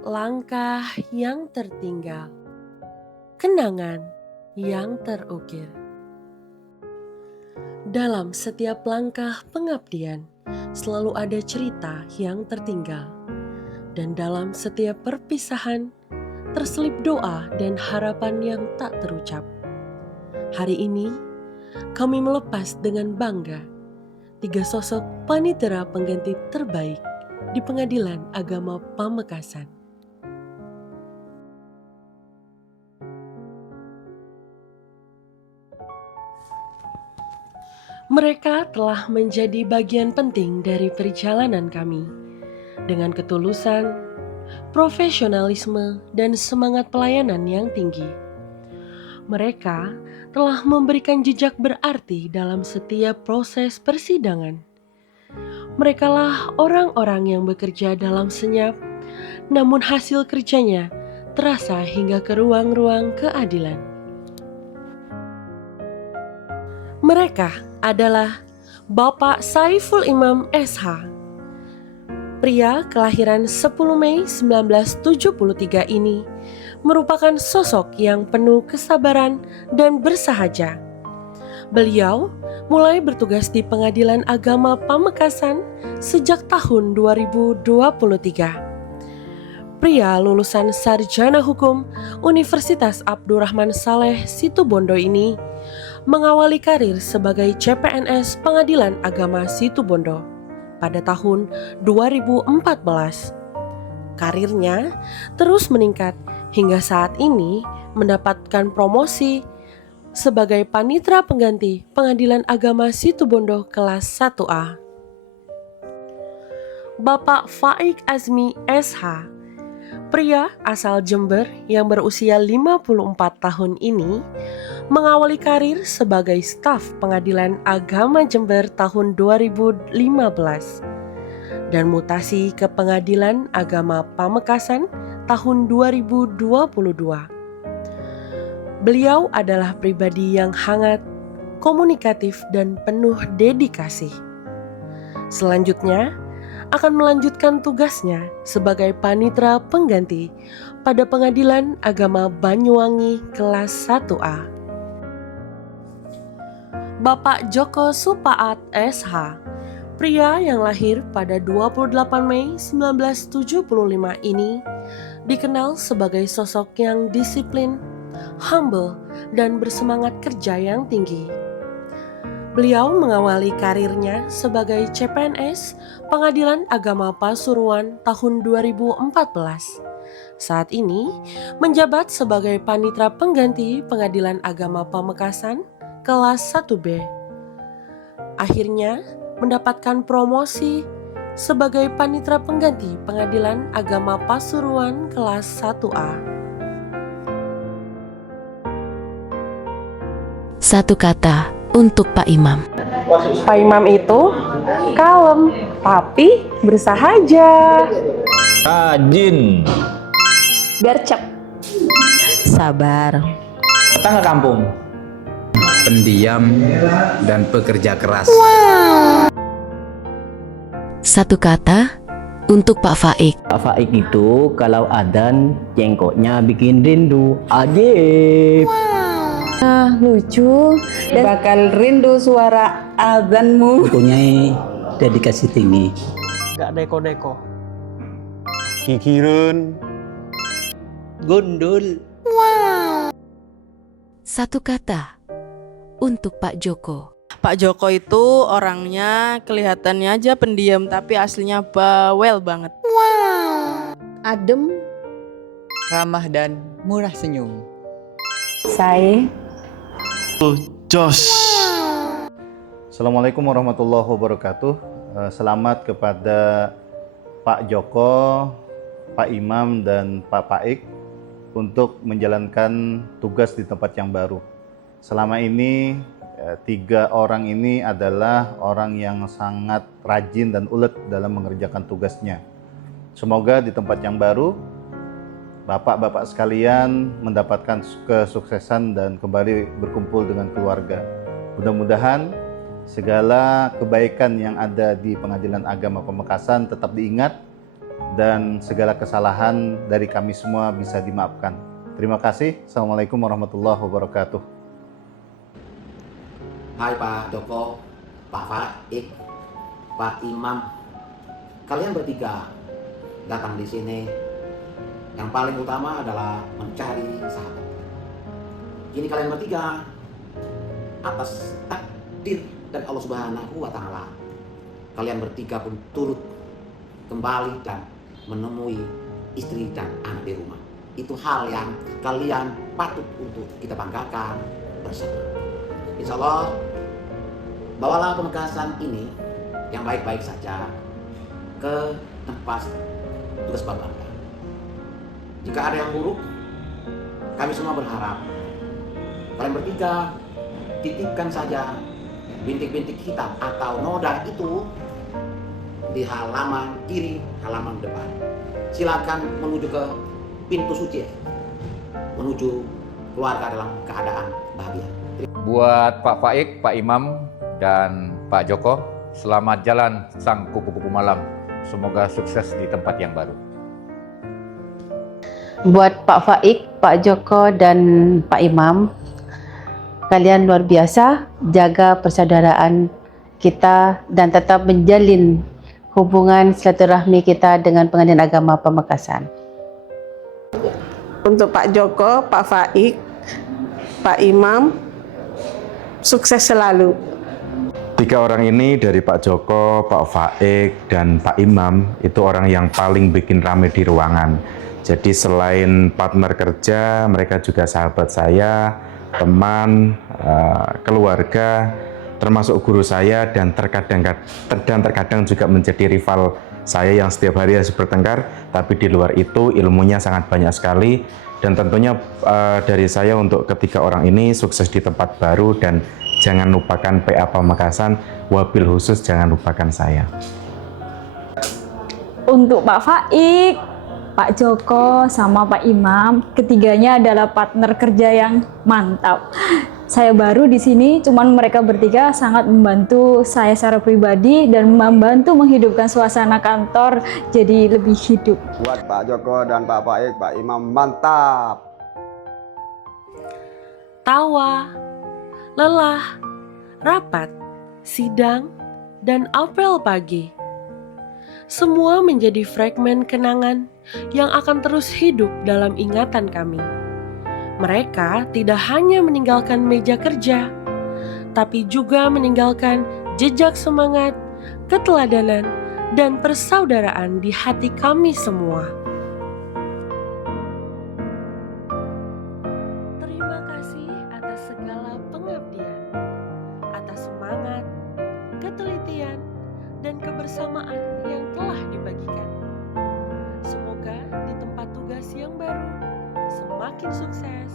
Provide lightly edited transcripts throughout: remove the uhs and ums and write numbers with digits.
Langkah yang tertinggal, kenangan yang terukir. Dalam setiap langkah pengabdian, selalu ada cerita yang tertinggal. Dan dalam setiap perpisahan, terselip doa dan harapan yang tak terucap. Hari ini, kami melepas dengan bangga 3 sosok panitera pengganti terbaik di Pengadilan Agama Pamekasan. Mereka telah menjadi bagian penting dari perjalanan kami. Dengan ketulusan, profesionalisme, dan semangat pelayanan yang tinggi. Mereka telah memberikan jejak berarti dalam setiap proses persidangan. Merekalah orang-orang yang bekerja dalam senyap, namun hasil kerjanya terasa hingga ke ruang-ruang keadilan. Mereka adalah Bapak Saiful Imam SH. Pria kelahiran 10 Mei 1973 ini merupakan sosok yang penuh kesabaran dan bersahaja. Beliau mulai bertugas di Pengadilan Agama Pamekasan sejak tahun 2023. Pria lulusan Sarjana Hukum Universitas Abdurrahman Saleh Situbondo ini mengawali karir sebagai CPNS Pengadilan Agama Situbondo pada tahun 2014. Karirnya terus meningkat hingga saat ini mendapatkan promosi sebagai panitera pengganti Pengadilan Agama Situbondo kelas 1A. Bapak Faik Azmi SH, pria asal Jember yang berusia 54 tahun ini, mengawali karir sebagai staf Pengadilan Agama Jember tahun 2015 dan mutasi ke Pengadilan Agama Pamekasan tahun 2022. Beliau adalah pribadi yang hangat, komunikatif, dan penuh dedikasi. Selanjutnya, akan melanjutkan tugasnya sebagai panitera pengganti pada Pengadilan Agama Banyuwangi kelas 1A. Bapak Joko Supaat SH, pria yang lahir pada 28 Mei 1975 ini, dikenal sebagai sosok yang disiplin, humble, dan bersemangat kerja yang tinggi. Beliau mengawali karirnya sebagai CPNS Pengadilan Agama Pasuruan tahun 2014. Saat ini menjabat sebagai panitera pengganti Pengadilan Agama Pamekasan kelas 1B. Akhirnya mendapatkan promosi sebagai panitera pengganti Pengadilan Agama Pasuruan kelas 1A. Satu kata untuk Pak Imam. Pak Imam itu kalem, tapi bersahaja. Rajin. Gercep. Sabar. Datang ke kampung. Pendiam dan pekerja keras. Satu kata untuk Pak Faik. Pak Faik itu kalau adzan jengkoknya bikin rindu. Ajib. Lucu dan bakal rindu suara adzanmu. Punya dedikasi tinggi. Gak deko-deko. Kikireun. Gundul. Satu kata untuk Pak Joko. Pak Joko itu orangnya kelihatannya aja pendiam tapi aslinya bawel banget. Adem. Ramah dan murah senyum. Saya Jos. Assalamualaikum warahmatullahi wabarakatuh. Selamat kepada Pak Joko, Pak Imam, dan Pak Faik untuk menjalankan tugas di tempat yang baru. Selama ini 3 orang ini adalah orang yang sangat rajin dan ulet dalam mengerjakan tugasnya. Semoga di tempat yang baru Bapak-bapak sekalian mendapatkan kesuksesan dan kembali berkumpul dengan keluarga. Mudah-mudahan segala kebaikan yang ada di Pengadilan Agama Pamekasan tetap diingat dan segala kesalahan dari kami semua bisa dimaafkan. Terima kasih. Assalamualaikum warahmatullahi wabarakatuh. Hai Pak Joko, Pak Faik, Pak Imam, kalian bertiga datang di sini. Yang paling utama adalah mencari sahabat. Kini kalian bertiga atas takdir dan Allah Subhanahu wa Ta'ala, kalian bertiga pun turut kembali dan menemui istri dan anak di rumah. Itu hal yang kalian patut untuk kita banggakan bersama. Insya Allah, bawalah Pamekasan ini yang baik-baik saja ke tempat tugas Bapak. Jika ada yang buruk, kami semua berharap kalian bertiga titipkan saja bintik-bintik hitam atau noda itu di halaman kiri, halaman depan. Silakan menuju ke pintu suci, menuju keluarga dalam keadaan bahagia. Buat Pak Faik, Pak Imam, dan Pak Joko, selamat jalan sang kupu-kupu malam. Semoga sukses di tempat yang baru. Buat Pak Faik, Pak Joko, dan Pak Imam, kalian luar biasa, jaga persaudaraan kita dan tetap menjalin hubungan silaturahmi kita dengan Pengadilan Agama Pamekasan. Untuk Pak Joko, Pak Faik, Pak Imam, sukses selalu. 3 orang ini dari Pak Joko, Pak Faik, dan Pak Imam itu orang yang paling bikin rame di ruangan. Jadi selain partner kerja, mereka juga sahabat saya, teman, keluarga, termasuk guru saya, dan terkadang juga menjadi rival saya yang setiap hari harus bertengkar. Tapi di luar itu ilmunya sangat banyak sekali, dan tentunya dari saya untuk ketiga orang ini sukses di tempat baru, dan jangan lupakan PA Pamekasan, wabil khusus jangan lupakan saya. Untuk Pak Faik, Pak Joko, sama Pak Imam, ketiganya adalah partner kerja yang mantap. Saya baru di sini, cuman mereka bertiga sangat membantu saya secara pribadi dan membantu menghidupkan suasana kantor jadi lebih hidup. Buat Pak Joko dan Pak Faik, Pak Imam, mantap. Tawa, lelah, rapat, sidang, dan apel pagi. Semua menjadi fragmen kenangan yang akan terus hidup dalam ingatan kami. Mereka tidak hanya meninggalkan meja kerja, tapi juga meninggalkan jejak semangat, keteladanan, dan persaudaraan di hati kami semua. Terima kasih atas segala pengabdian, atas semangat, ketelitian, dan kebersamaan yang telah dibagikan. Semoga di tempat tugas yang baru semakin sukses,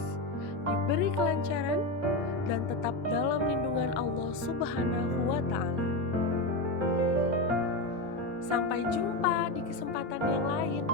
diberi kelancaran, dan tetap dalam lindungan Allah Subhanahu wa Ta'ala. Sampai jumpa di kesempatan yang lain.